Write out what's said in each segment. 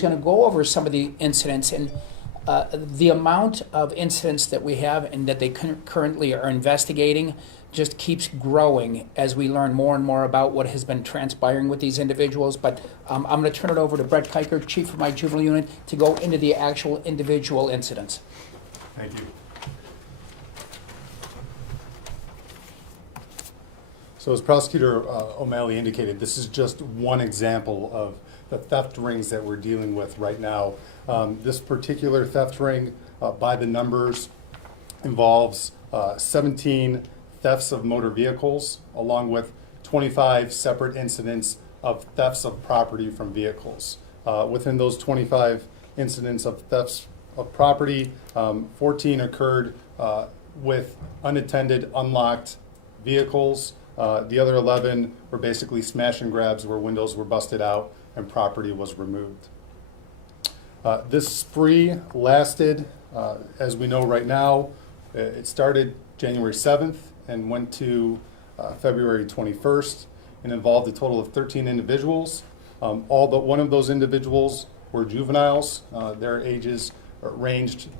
was going to go over some of the incidents, and the amount of incidents that we have and that they currently are investigating just keeps growing as we learn more and more about what has been transpiring with these individuals. But I'm going to turn it over to Brett Kiker, Chief of my juvenile unit, to go into the actual individual incidents. Thank you. So as Prosecutor O'Malley indicated, this is just one example of the theft rings that we're dealing with right now. This particular theft ring, by the numbers, involves 17 thefts of motor vehicles, along with 25 separate incidents of thefts of property from vehicles. Within those 25 incidents of thefts of property, 14 occurred with unattended, unlocked vehicles. The other 11 were basically smash and grabs where windows were busted out and property was removed. This spree lasted, as we know right now, it started January 7th and went to February 21st and involved a total of 13 individuals. All but one of those individuals were juveniles. Their ages ranged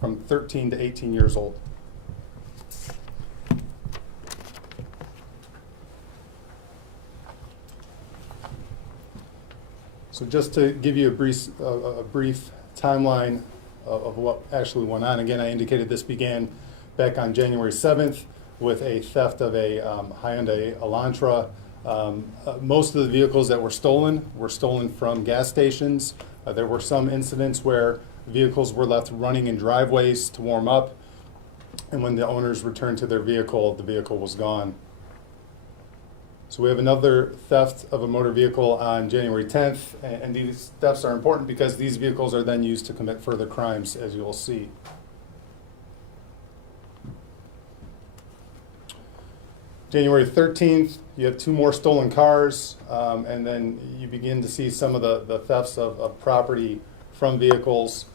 from 13 to 18 years old. So just to give you a brief timeline of what actually went on. Again, I indicated this began back on January 7th with a theft of a Hyundai Elantra. Most of the vehicles that were stolen from gas stations. There were some incidents where vehicles were left running in driveways to warm up, and when the owners returned to their vehicle, the vehicle was gone. So we have another theft of a motor vehicle on January 10th, and these thefts are important because these vehicles are then used to commit further crimes, as you will see. January 13th, you have 2 more stolen cars, and then you begin to see some of the thefts of property from vehicles.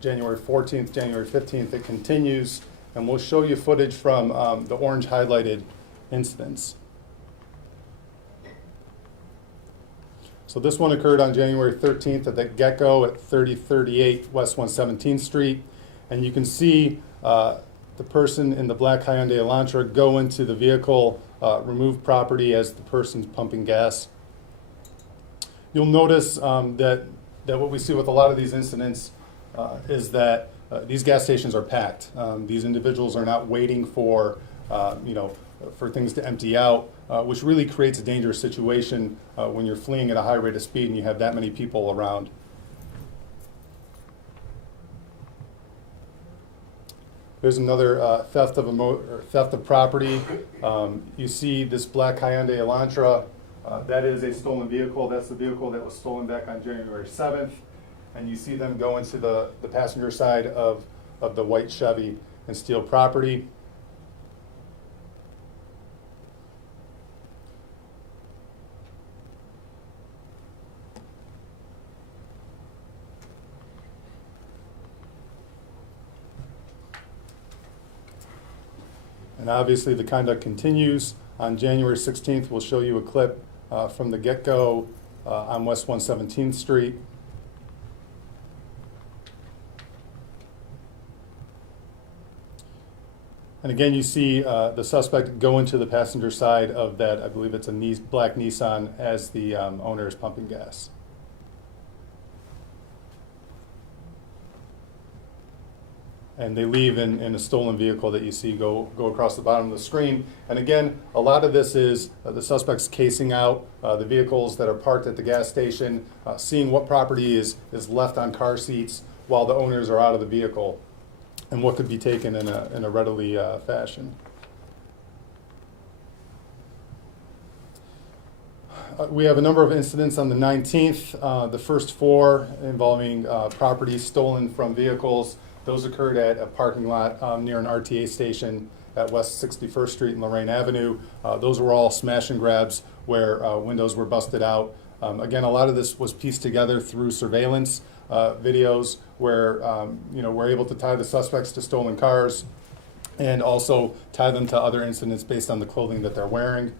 January 14th, January 15th, it continues, and we'll show you footage from the orange highlighted incidents. So this one occurred on January 13th at the get-go at 3038 West 117th Street. And you can see the person in the black Hyundai Elantra go into the vehicle, remove property as the person's pumping gas. You'll notice that what we see with a lot of these incidents is that these gas stations are packed. These individuals are not waiting for, for things to empty out, which really creates a dangerous situation when you're fleeing at a high rate of speed and you have that many people around. There's another theft of property. You see this black Hyundai Elantra. That is a stolen vehicle. That's the vehicle that was stolen back on January 7th. And you see them go into the passenger side of the white Chevy and steal property. And obviously the conduct continues. On January 16th, we'll show you a clip from the get-go on West 117th Street. And again, you see the suspect go into the passenger side of that, I believe it's a black Nissan, as the owner is pumping gas. And they leave in a stolen vehicle that you see go across the bottom of the screen. And again, a lot of this is the suspects casing out the vehicles that are parked at the gas station, seeing what property is left on car seats while the owners are out of the vehicle, and what could be taken in a readily fashion. We have a number of incidents on the 19th. The first 4 involving property stolen from vehicles. Those occurred at a parking lot near an RTA station at West 61st Street and Lorraine Avenue. Those were all smash and grabs where windows were busted out. Again, a lot of this was pieced together through surveillance videos where we're able to tie the suspects to stolen cars and also tie them to other incidents based on the clothing that they're wearing.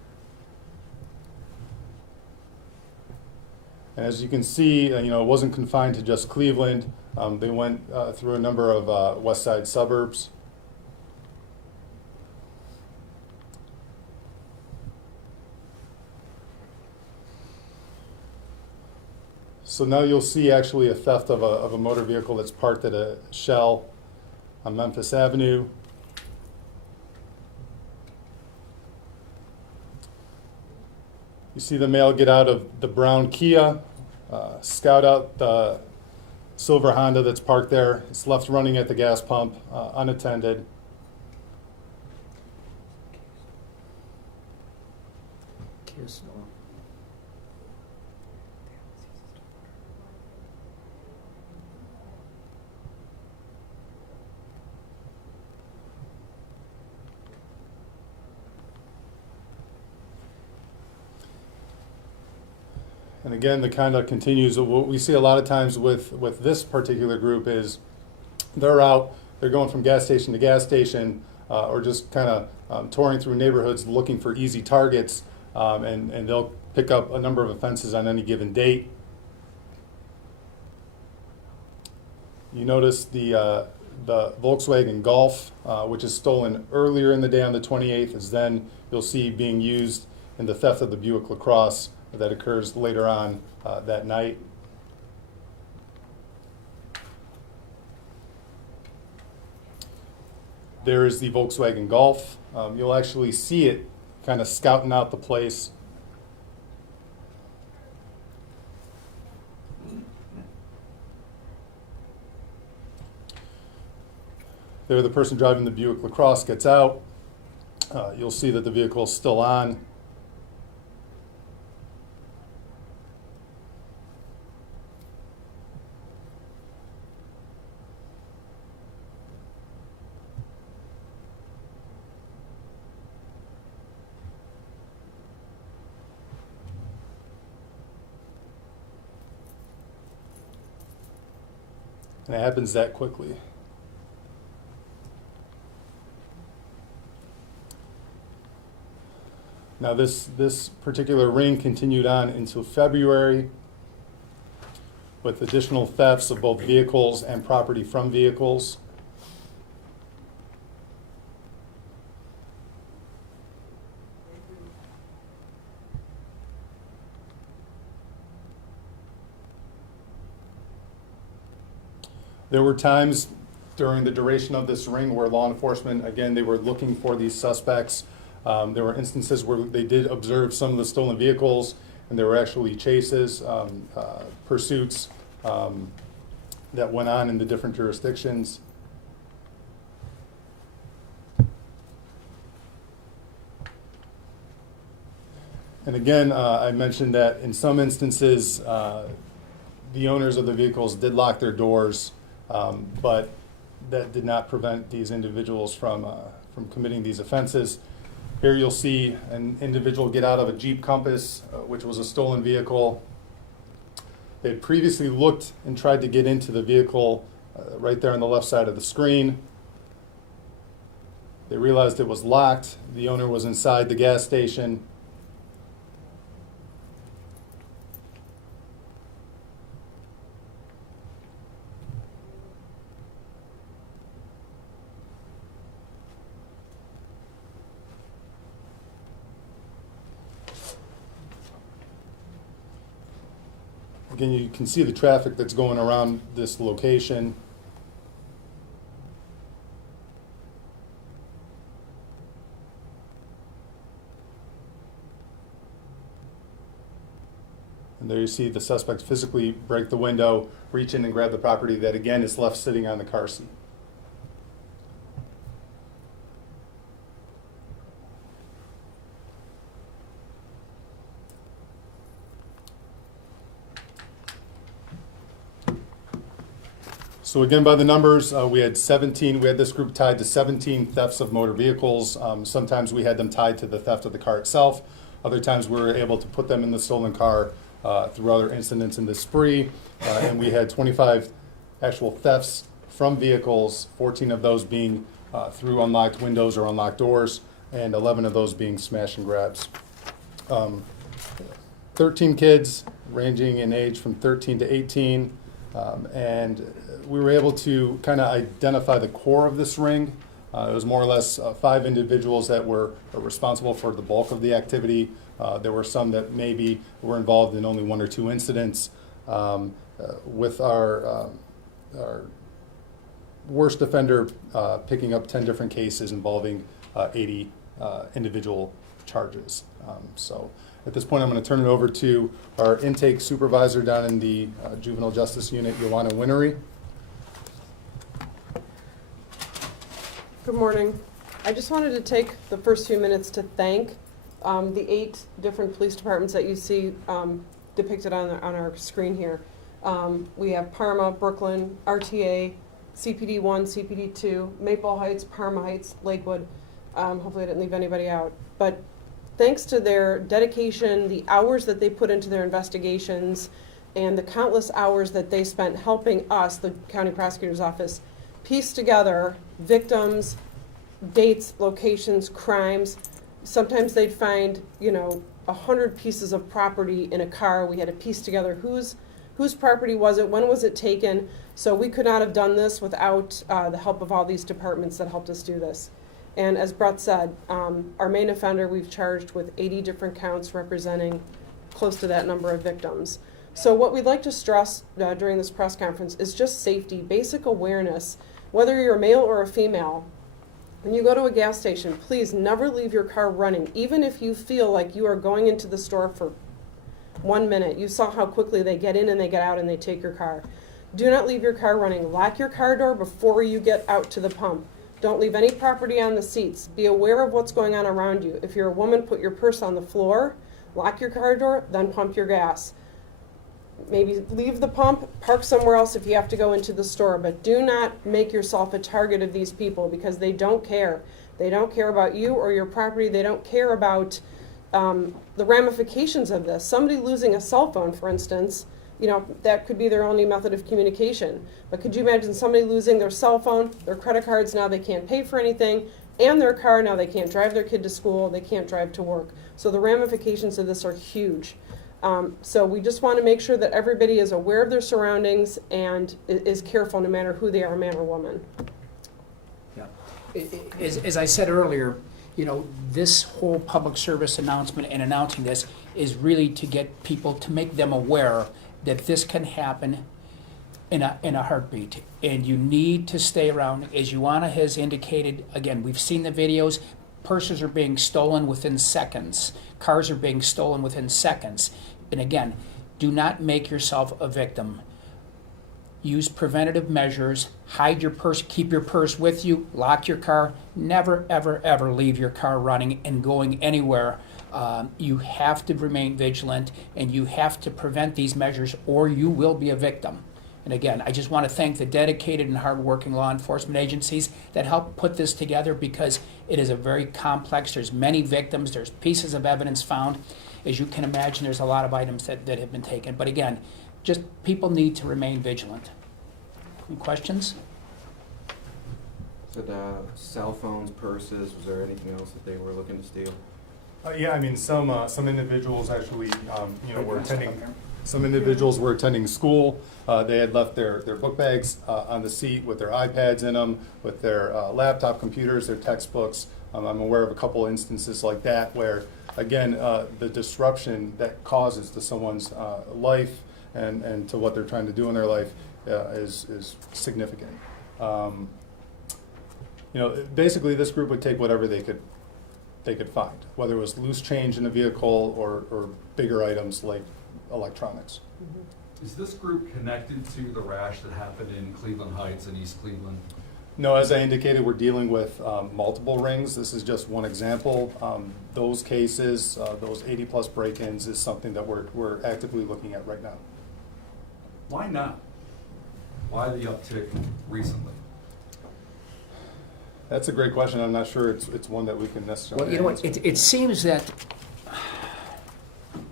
And as you can see, it wasn't confined to just Cleveland. They went through a number of west side suburbs. So now you'll see actually a theft of a motor vehicle that's parked at a Shell on Memphis Avenue. You see the male get out of the brown Kia, scout out the silver Honda that's parked there. It's left running at the gas pump, unattended. And again, the conduct continues. What we see a lot of times with this particular group is they're out, they're going from gas station to gas station, or just kind of touring through neighborhoods looking for easy targets, and they'll pick up a number of offenses on any given date. You notice the Volkswagen Golf, which is stolen earlier in the day on the 28th, is then you'll see being used in the theft of the Buick LaCrosse that occurs later on that night. There is the Volkswagen Golf. You'll actually see it kind of scouting out the place. There, the person driving the Buick LaCrosse gets out. You'll see that the vehicle is still on. And it happens that quickly. Now this particular ring continued on into February with additional thefts of both vehicles and property from vehicles. There were times during the duration of this ring where law enforcement, again, they were looking for these suspects. There were instances where they did observe some of the stolen vehicles, and there were actually chases, pursuits that went on in the different jurisdictions. And again, I mentioned that in some instances, the owners of the vehicles did lock their doors, but that did not prevent these individuals from committing these offenses. Here you'll see an individual get out of a Jeep Compass, which was a stolen vehicle. They had previously looked and tried to get into the vehicle right there on the left side of the screen. They realized it was locked. The owner was inside the gas station. Again, you can see the traffic that's going around this location. And there you see the suspect physically break the window, reach in and grab the property that again is left sitting on the car seat. So again, by the numbers, we had this group tied to 17 thefts of motor vehicles. Sometimes we had them tied to the theft of the car itself. Other times we were able to put them in the stolen car through other incidents in this spree. And we had 25 actual thefts from vehicles, 14 of those being through unlocked windows or unlocked doors, and 11 of those being smash and grabs. 30 13 kids ranging in age from 13 to 18, and we were able to kind of identify the core of this ring. It was more or less 5 individuals that were responsible for the bulk of the activity. There were some that maybe were involved in only 1 or 2 incidents. With our worst offender picking up 10 different cases involving 80 individual charges. So at this point, I'm going to turn it over to our intake supervisor down in the Juvenile Justice Unit, Joanna Winery. Good morning. I just wanted to take the first few minutes to thank the 8 different police departments that you see depicted on our screen here. We have Parma, Brooklyn, RTA, CPD 1, CPD 2, Maple Heights, Parma Heights, Lakewood. Hopefully I didn't leave anybody out. But thanks to their dedication, the hours that they put into their investigations, and the countless hours that they spent helping us, the county prosecutor's office, piece together victims, dates, locations, crimes. Sometimes they'd find, 100 pieces of property in a car. We had to piece together whose property was it, when was it taken. So we could not have done this without the help of all these departments that helped us do this. And as Brett said, our main offender we've charged with 80 different counts representing close to that number of victims. So what we'd like to stress during this press conference is just safety, basic awareness. Whether you're a male or a female, when you go to a gas station, please never leave your car running, even if you feel like you are going into the store for 1 minute. You saw how quickly they get in and they get out and they take your car. Do not leave your car running. Lock your car door before you get out to the pump. Don't leave any property on the seats. Be aware of what's going on around you. If you're a woman, put your purse on the floor, lock your car door, then pump your gas. Maybe leave the pump, park somewhere else if you have to go into the store, but do not make yourself a target of these people because they don't care. They don't care about you or your property. They don't care about the ramifications of this. Somebody losing a cell phone, for instance, that could be their only method of communication. But could you imagine somebody losing their cell phone, their credit cards, now they can't pay for anything, and their car, now they can't drive their kid to school, they can't drive to work. So the ramifications of this are huge. So we just want to make sure that everybody is aware of their surroundings and is careful no matter who they are, man or woman. Yeah. As I said earlier, this whole public service announcement and announcing this is really to get people, to make them aware that this can happen in a heartbeat. And you need to stay around. As Joanna has indicated, again, we've seen the videos. Purses are being stolen within seconds. Cars are being stolen within seconds. And again, do not make yourself a victim. Use preventative measures. Hide your purse. Keep your purse with you. Lock your car. Never, ever, ever leave your car running and going anywhere. You have to remain vigilant, and you have to prevent these measures, or you will be a victim. And again, I just want to thank the dedicated and hardworking law enforcement agencies that helped put this together, because it is a very complex. There's many victims. There's pieces of evidence found. As you can imagine, there's a lot of items that have been taken. But again, just people need to remain vigilant. Any questions? So the cell phones, purses, was there anything else that they were looking to steal? Yeah, I mean, some individuals actually, were attending. Some individuals were attending school. They had left their book bags on the seat with their iPads in them, with their laptop computers, their textbooks. I'm aware of a couple instances like that where, again, the disruption that causes to someone's life and to what they're trying to do in their life is significant. Basically, this group would take whatever they could find, whether it was loose change in the vehicle or bigger items like electronics. Is this group connected to the rash that happened in Cleveland Heights and East Cleveland? No, as I indicated, we're dealing with multiple rings. This is just one example. Those cases, those 80-plus break-ins is something that we're actively looking at right now. Why not? Why the uptick recently? That's a great question. I'm not sure it's one that we can necessarily Well, you know what? answer. It seems that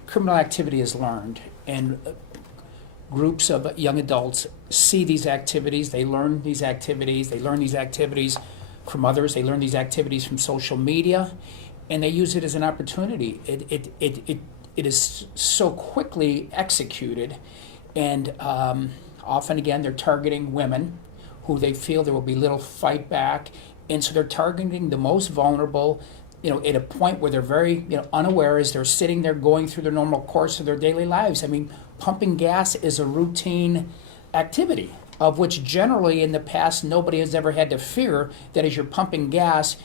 criminal activity is learned, and groups of young adults see these activities. They learn these activities. They learn these activities from others. They learn these activities from social media, and they use it as an opportunity. It it is so quickly executed, and often again they're targeting women who they feel there will be little fight back, and so they're targeting the most vulnerable, at a point where they're very, unaware as they're sitting there going through the normal course of their daily lives. I mean, pumping gas is a routine activity of which generally in the past nobody has ever had to fear that as you're pumping gas,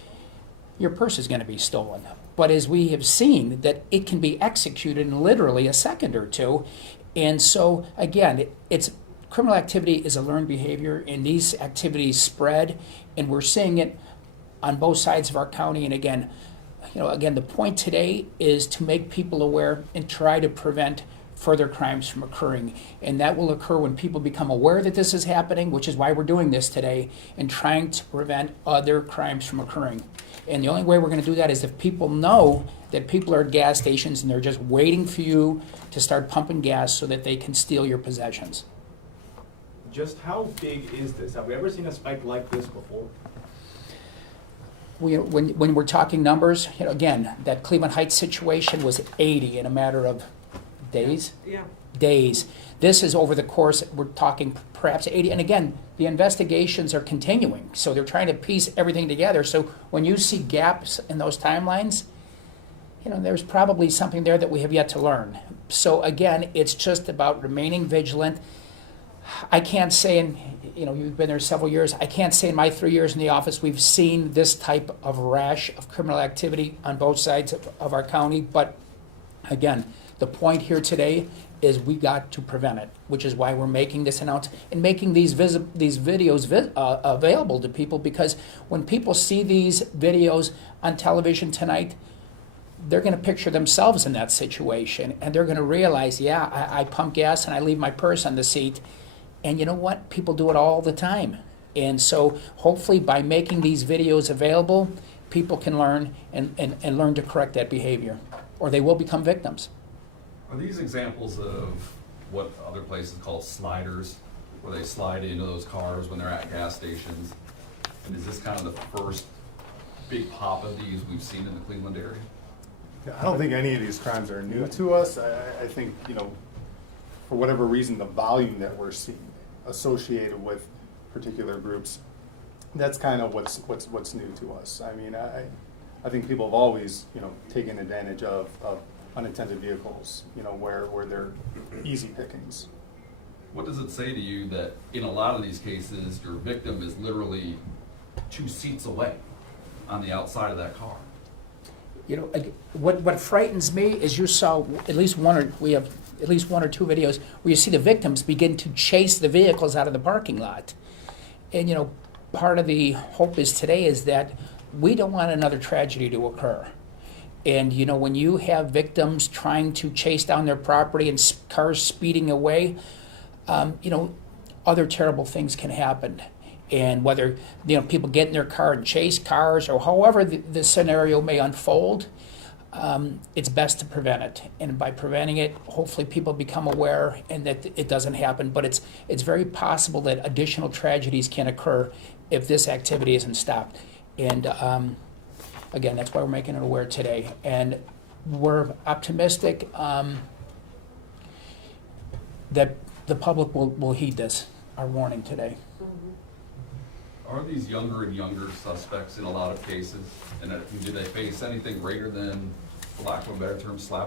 your purse is going to be stolen. But as we have seen, that it can be executed in literally a second or two. And so, again, it's criminal activity is a learned behavior, and these activities spread, and we're seeing it on both sides of our county. And again, the point today is to make people aware and try to prevent further crimes from occurring. And that will occur when people become aware that this is happening, which is why we're doing this today, and trying to prevent other crimes from occurring. And the only way we're going to do that is if people know that people are at gas stations and they're just waiting for you to start pumping gas so that they can steal your possessions. Just how big is this? Have we ever seen a spike like this before? When we're talking numbers, again, that Cleveland Heights situation was 80 in a matter of days. Yeah. Days. This is over the course, we're talking perhaps 80. And again, the investigations are continuing. So they're trying to piece everything together. So when you see gaps in those timelines, there's probably something there that we have yet to learn. So again, it's just about remaining vigilant. I can't say, you've been there several years, I can't say in my 3 years in the office we've seen this type of rash of criminal activity on both sides of our county. But again, the point here today is we got to prevent it, which is why we're making this announcement and making these videos available to people, because when people see these videos on television tonight, they're going to picture themselves in that situation, and they're going to realize, I pump gas and I leave my purse on the seat. And you know what? People do it all the time. And so hopefully by making these videos available, people can learn and learn to correct that behavior, or they will become victims. Are these examples of what other places call sliders, where they slide into those cars when they're at gas stations? And is this kind of the first big pop of these we've seen in the Cleveland area? I don't think any of these crimes are new to us. I think, for whatever reason, the volume that we're seeing associated with particular groups, that's kind of what's new to us. I mean, I think people have always, taken advantage of unattended vehicles, where they're easy pickings. What does it say to you that in a lot of these cases, your victim is literally 2 seats away on the outside of that car? What frightens me is you saw we have at least one or two videos where you see the victims begin to chase the vehicles out of the parking lot. And part of the hope is today is that we don't want another tragedy to occur. And when you have victims trying to chase down their property and cars speeding away, other terrible things can happen. And whether people get in their car and chase cars, or however the scenario may unfold, it's best to prevent it. And by preventing it, hopefully people become aware and that it doesn't happen. But it's very possible that additional tragedies can occur if this activity isn't stopped. And again, that's why we're making it aware today. And we're optimistic that the public will heed this, our warning today. Are these younger and younger suspects in a lot of cases? And do they face anything greater than, for lack of a better term, slap